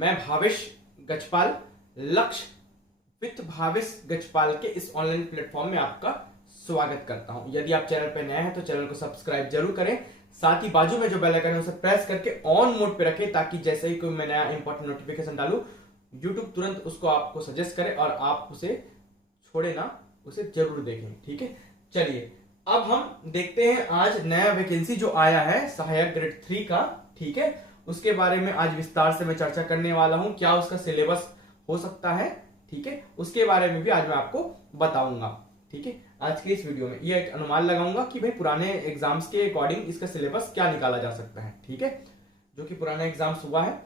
मैं भावेश गजपाल, लक्ष्य विथ भावेश गजपाल के इस ऑनलाइन प्लेटफॉर्म में आपका स्वागत करता हूं। यदि आप चैनल पर नए हैं तो चैनल को सब्सक्राइब जरूर करें, साथ ही बाजू में जो बेल आइकन है उसे प्रेस करके ऑन मोड पे रखें ताकि जैसे ही कोई मैं नया इंपॉर्टेंट नोटिफिकेशन डालूं यूट्यूब तुरंत उसको आपको सजेस्ट करे और आप उसे छोड़े ना, उसे जरूर देखें। ठीक है, चलिए अब हम देखते हैं आज नया वैकेंसी जो आया है सहायक ग्रेड 3 का। ठीक है, उसके बारे में आज विस्तार से मैं चर्चा करने वाला हूं, क्या उसका सिलेबस हो सकता है। ठीक है, उसके बारे में भी आज मैं आपको बताऊंगा। ठीक है, आज के इस वीडियो में ये एक अनुमान लगाऊंगा कि भाई पुराने एग्जाम्स के अकॉर्डिंग इसका सिलेबस क्या निकाला जा सकता है। ठीक है, जो कि पुराना एग्जाम्स हुआ है,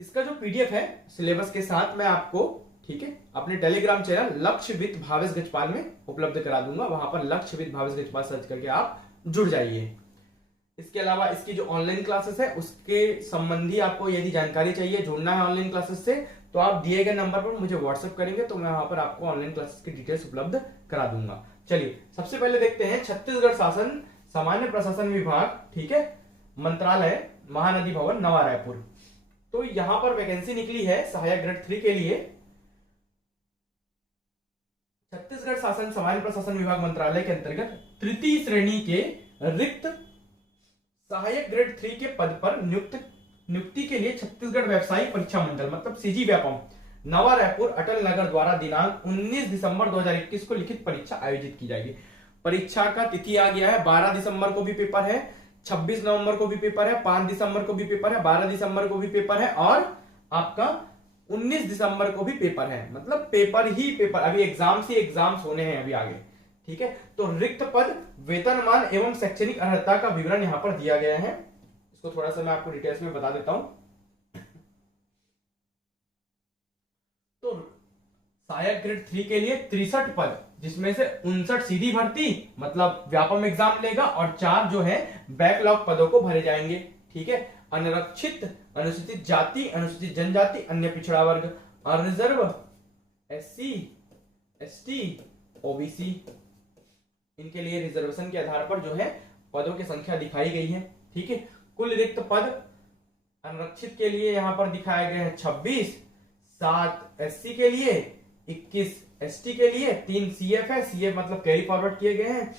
इसका जो पीडीएफ है सिलेबस के साथ मैं आपको, ठीक है, अपने टेलीग्राम चैनल लक्ष्य विद भावेश गजपाल में उपलब्ध करा दूंगा। वहां पर लक्ष्य विद भावेश गजपाल सर्च करके आप जुड़ जाइए। इसके अलावा इसकी जो ऑनलाइन क्लासेस है उसके संबंधी आपको यदि जानकारी चाहिए, जुड़ना है ऑनलाइन क्लासेस से, तो आप दिए गए नंबर पर मुझे व्हाट्सएप करेंगे तो मैं वहां पर आपको ऑनलाइन क्लासेस की डिटेल्स उपलब्ध करा दूंगा। चलिए सबसे पहले देखते हैं छत्तीसगढ़ शासन सामान्य प्रशासन विभाग, ठीक है, मंत्रालय, महानदी भवन, नवा रायपुर। तो यहां पर वैकेंसी निकली है सहायक ग्रेड 3 के लिए। छत्तीसगढ़ शासन सामान्य प्रशासन विभाग मंत्रालय के अंतर्गत तृतीय श्रेणी के रिक्त सहायक ग्रेड 3 के पद पर नियुक्ति के लिए छत्तीसगढ़ व्यवसायिक परीक्षा मंडल मतलब सीजी व्यापम नवा रायपुर अटल नगर द्वारा दिनांक 19 दिसंबर 2021 को लिखित परीक्षा आयोजित की जाएगी। परीक्षा का तिथि आ गया है, 12 दिसंबर को भी पेपर है, 26 नवंबर को भी पेपर है, 5 दिसंबर को भी पेपर है, 12 दिसंबर को भी पेपर है और आपका 19 दिसंबर को भी पेपर है। मतलब पेपर ही पेपर, अभी एग्जाम्स ही एग्जाम्स होने हैं अभी आगे। ठीक है, तो रिक्त पद, वेतनमान एवं शैक्षणिक अर्हता का विवरण यहां पर दिया गया है। इसको थोड़ा सा मैं आपको डिटेल्स में बता देता हूं। तो सहायक ग्रेड 3 के लिए 63 पद, जिसमें से 59 सीधी भर्ती मतलब व्यापम एग्जाम लेगा और 4 जो है बैकलॉग पदों को भरे जाएंगे। ठीक है, अनारक्षित, अनुसूचित जाति, अनुसूचित जनजाति, अन्य पिछड़ा वर्ग, अनरिजर्व, एससी, एसटी, ओबीसी, इनके लिए रिजर्वेशन के आधार पर जो है पदों की संख्या दिखाई गई है। ठीक है, कुल रिक्त पद अनारक्षित के लिए यहां पर दिखाए गए हैं 26, 7 एससी के लिए, 21 एसटी के लिए, 3 सीएफ है, सीएफ मतलब कैरी फॉरवर्ड किए गए हैं।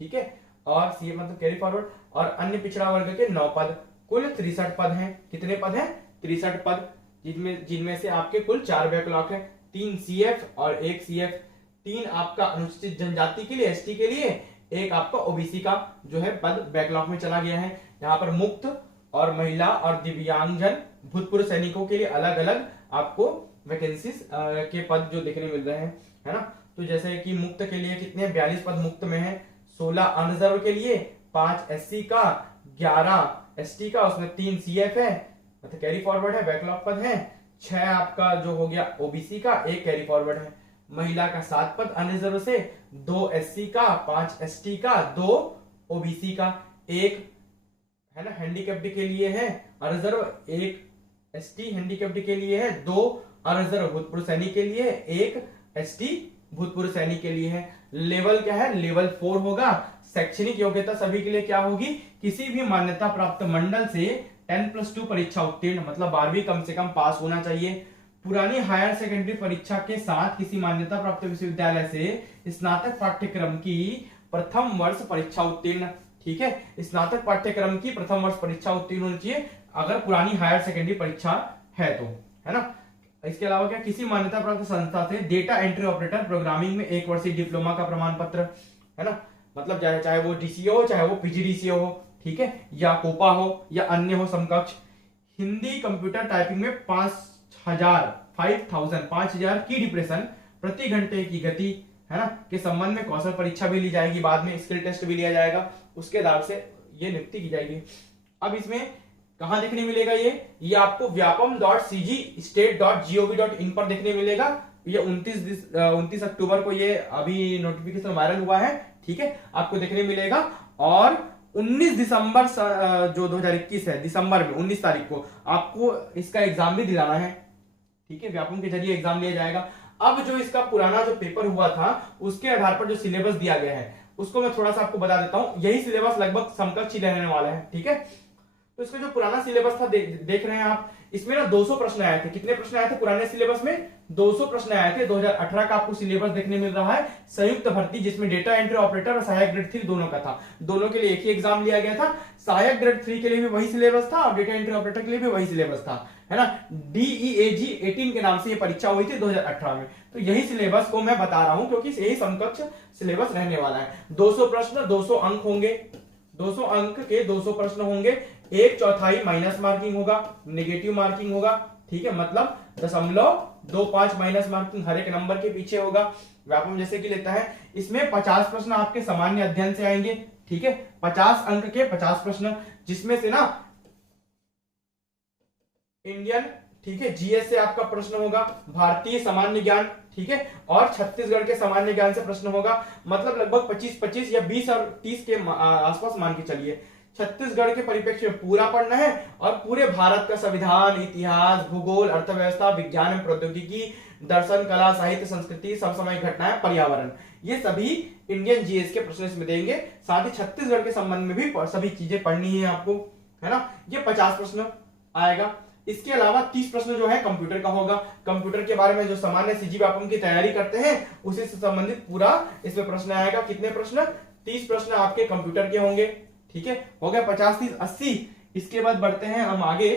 ठीक है, और सीएफ मतलब कैरी फॉरवर्ड, और अन्य पिछड़ा वर्ग के 9 पद, कुल 63 पद हैं। कितने पद हैं? 63 पद, जिनमें से आपके कुल 4 बैकलॉग है, 3 सीएफ और 1 सीएफ, 3 आपका अनुसूचित जनजाति के लिए, एसटी के लिए, 1 आपका ओबीसी का जो है पद बैकलॉग में चला गया है। यहाँ पर मुक्त और महिला और दिव्यांगजन भूतपूर्व सैनिकों के लिए अलग अलग आपको वैकेंसीज के पद जो देखने मिल रहे हैं, है ना। तो जैसे कि मुक्त के लिए कितने 42 पद मुक्त में है, 16 अनरिजर्व के लिए, 5 एससी का, 11 एसटी का, उसमें 3 सीएफ है मतलब कैरी फॉरवर्ड है, बैकलॉग पद है, 6 आपका जो हो गया ओबीसी का, 1 कैरी फॉरवर्ड है, महिला का 7 पद अनरिजर्व से, 2 एससी का, 5 एसटी का, 2 ओबीसी का, 1 है ना हैंडीकैप्ड के लिए है अनरिजर्व, 1 एसटी हैंडीकैप्ड के लिए है, 2 अनरिजर्व भूतपूर्व सैनिक के लिए, 1 एसटी भूतपूर्व सैनिक के लिए है। लेवल क्या है? लेवल 4 होगा। शैक्षणिक योग्यता सभी के लिए क्या होगी? किसी भी मान्यता प्राप्त मंडल से 10+2 परीक्षा उत्तीर्ण मतलब 12वीं कम से कम पास होना चाहिए। पुरानी हायर सेकेंडरी परीक्षा के साथ किसी मान्यता प्राप्त विश्वविद्यालय से स्नातक पाठ्यक्रम की प्रथम वर्ष परीक्षा उत्तीर्ण। ठीक है, स्नातक पाठ्यक्रम की प्रथम वर्ष परीक्षा उत्तीर्ण होनी चाहिए अगर पुरानी हायर सेकेंडरी परीक्षा है तो, है ना। इसके अलावा क्या, किसी मान्यता प्राप्त संस्था से डेटा एंट्री ऑपरेटर प्रोग्रामिंग में 1 वर्षीय डिप्लोमा का प्रमाण पत्र, है ना, मतलब चाहे वो डीसीओ हो, चाहे वो पीजीडीसीओ हो, ठीक है, या कोपा हो या अन्य हो समकक्ष। हिंदी कंप्यूटर टाइपिंग में 5000 की डिप्रेशन प्रति घंटे की गति, है ना, के संबंध में कौशल परीक्षा भी ली जाएगी, बाद में स्किल टेस्ट भी लिया जाएगा, उसके आधार से ये नियुक्ति की जाएगी। अब इसमें कहां देखने मिलेगा? ये आपको vyapam.cgstate.gov.in पर देखने मिलेगा। ये 29 अक्टूबर को ये अभी नोटिफिकेशन वायरल हुआ है। ठीक है, आपको देखने मिलेगा। और 19 दिसंबर जो 2021 है, दिसंबर में 19 तारीख को आपको इसका एग्जाम भी दिलाना है। ठीक है, व्यापम के जरिए एग्जाम लिया जाएगा। अब जो इसका पुराना जो पेपर हुआ था उसके आधार पर जो सिलेबस दिया गया है उसको मैं थोड़ा सा आपको बता देता हूं। यही सिलेबस लगभग समकक्ष ही रहने वाला है। ठीक है, तो इसका जो पुराना सिलेबस था देख रहे हैं आप, इसमें ना 200 प्रश्न आए थे। कितने प्रश्न आए थे पुराने सिलेबस में? 200 प्रश्न आए थे। 2018 का आपको सिलेबस देखने मिल रहा है, संयुक्त भर्ती, जिसमें डेटा एंट्री ऑपरेटर और सहायक ग्रेड 3 दोनों का था। दोनों के लिए एक ही एग्जाम लिया गया था। सहायक ग्रेड 3 के लिए भी वही सिलेबस था और डेटा एंट्री ऑपरेटर के लिए भी वही सिलेबस था, है ना। DEAG 18 के नाम से ये परीक्षा हुई थी 2018 में। तो यही सिलेबस को मैं बता रहा हूं क्योंकि यही समकक्ष सिलेबस रहने वाला है। 200 प्रश्न, 200 अंक होंगे। 200 अंक के 200 प्रश्न होंगे। 1/4 माइनस मार्किंग होगा, नेगेटिव मार्किंग होगा, ठीक है, मतलब 0.25 माइनस मार्किंग हर एक नंबर के पीछे होगा। व्यापम जैसे कि लेता है, इसमें 50 प्रश्न आपके सामान्य अध्ययन से आएंगे, ठीक है, 50 अंक के 50 प्रश्न, जिसमें से ना इंडियन, ठीक है, जीएस से आपका प्रश्न होगा, भारतीय सामान्य ज्ञान, ठीक है, और छत्तीसगढ़ के सामान्य ज्ञान से प्रश्न होगा। मतलब लगभग 25-25 या 20 और 30 के आसपास मान के चलिए। छत्तीसगढ़ के परिप्रेक्ष्य में पूरा पढ़ना है और पूरे भारत का संविधान, इतिहास, भूगोल, अर्थव्यवस्था, विज्ञान एवं प्रौद्योगिकी, दर्शन, कला, साहित्य, संस्कृति, समसामयिक घटनाएं, पर्यावरण, ये सभी इंडियन जीएस के प्रश्न इसमें देंगे। साथ ही छत्तीसगढ़ के संबंध में भी सभी चीजें पढ़नी है आपको, है ना। ये 50 प्रश्न आएगा। इसके अलावा 30 प्रश्न जो है कंप्यूटर का होगा। कंप्यूटर के बारे में जो सामान्य सीजी व्यापम की तैयारी करते हैं उसी से संबंधित पूरा इसमें प्रश्न आएगा। कितने प्रश्न? 30 प्रश्न आपके कंप्यूटर के होंगे, ठीक है, हो गया 50, 30, 80। इसके बाद बढ़ते हैं हम आगे,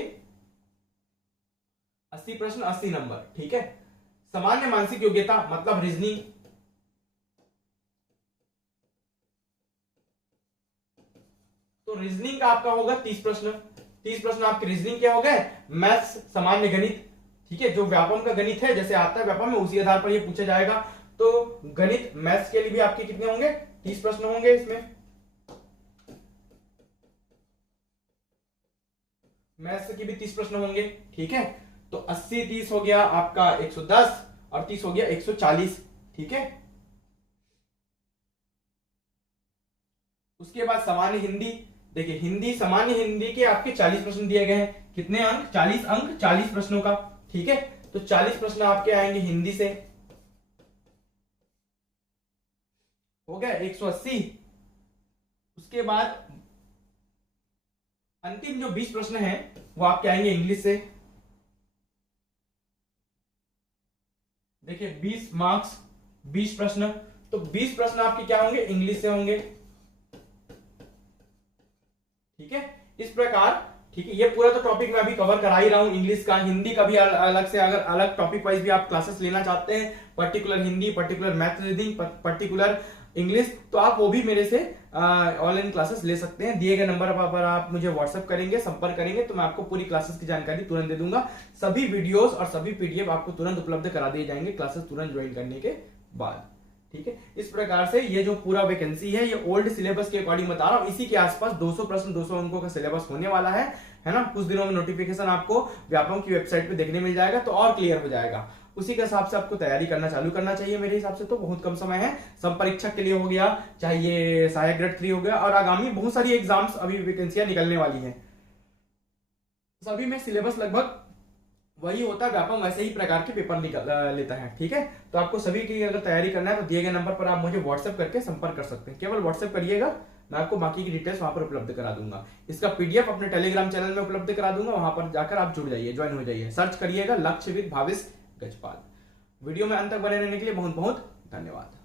80 प्रश्न, 80 नंबर, ठीक है। सामान्य मानसिक योग्यता मतलब रीजनिंग, तो रीजनिंग का आपका होगा 30 प्रश्न। 30 प्रश्न आपके रीजनिंग के हो गए। मैथ्स, सामान्य गणित, ठीक है, जो व्यापम का गणित है जैसे आता है व्यापम में, उसी आधार पर ये पूछा जाएगा। तो गणित, मैथ्स के लिए भी आपके कितने होंगे? 30 प्रश्न होंगे इसमें। मैथ्स की भी 30 प्रश्न होंगे, ठीक है। तो 80, 30 हो गया आपका 110 और 30 हो गया 140, ठीक है। उसके बाद सामान्य हिंदी, देखिए हिंदी, सामान्य हिंदी के आपके 40 प्रश्न दिए गए हैं। कितने अंक? 40 अंक, 40 प्रश्नों का, ठीक है। तो 40 प्रश्न आपके आएंगे हिंदी से, हो गया 180। उसके बाद अंतिम जो 20 प्रश्न हैं वो आपके आएंगे इंग्लिश से। देखिए 20 मार्क्स, 20 प्रश्न, तो 20 प्रश्न आपके क्या होंगे? इंग्लिश से होंगे, ठीक है। इस प्रकार, ठीक है, ये पूरा तो टॉपिक मैं अभी कवर करा ही रहा हूं इंग्लिश का। हिंदी का भी अलग से, अगर अलग टॉपिक वाइज भी आप क्लासेस लेना चाहते हैं, particular Hindi, particular math reading, particular English, तो आप वो भी मेरे से ऑनलाइन क्लासेस ले सकते हैं। दिए गए नंबर पर आप मुझे व्हाट्सएप करेंगे, संपर्क करेंगे, तो मैं आपको पूरी क्लासेस की जानकारी तुरंत दे दूंगा। सभी वीडियोस और सभी पीडीएफ आपको तुरंत उपलब्ध करा दिए जाएंगे क्लासेस तुरंत ज्वाइन करने के बाद, ठीक है। इस प्रकार से ये जो पूरा वैकेंसी है ये ओल्ड सिलेबस के अकॉर्डिंग बता रहा हूं। इसी के आसपास 200 प्रश्न, 200 अंकों का सिलेबस होने वाला है ना। कुछ दिनों में नोटिफिकेशन आपको व्यापम की वेबसाइट पे देखने मिल जाएगा, तो और क्लियर हो जाएगा। उसी के हिसाब से आपको तैयारी करना चालू करना चाहिए मेरे हिसाब से। तो बहुत कम समय है, संपरीक्षक के लिए हो गया, चाहे ये सहायक ग्रेड 3 हो गया, और आगामी बहुत सारी एग्जाम्स अभी वैकेंसियां निकलने वाली हैं। सभी में सिलेबस लगभग वही होता है, व्यापम वैसे ही प्रकार के पेपर लेता है, ठीक है। तो आपको सभी की अगर तैयारी करना है तो दिए गए नंबर पर आप मुझे व्हाट्सएप करके संपर्क कर सकते हैं। केवल व्हाट्सएप करिएगा, मैं आपको बाकी की डिटेल्स वहां पर उपलब्ध करा दूंगा। इसका पीडीएफ अपने टेलीग्राम चैनल में उपलब्ध करा दूंगा, वहां पर जाकर आप जुड़ जाइए, ज्वाइन हो जाइए। सर्च करिएगा लक्ष्यविद भाविश गजपाल। वीडियो में अंत तक बने रहने के लिए बहुत बहुत धन्यवाद।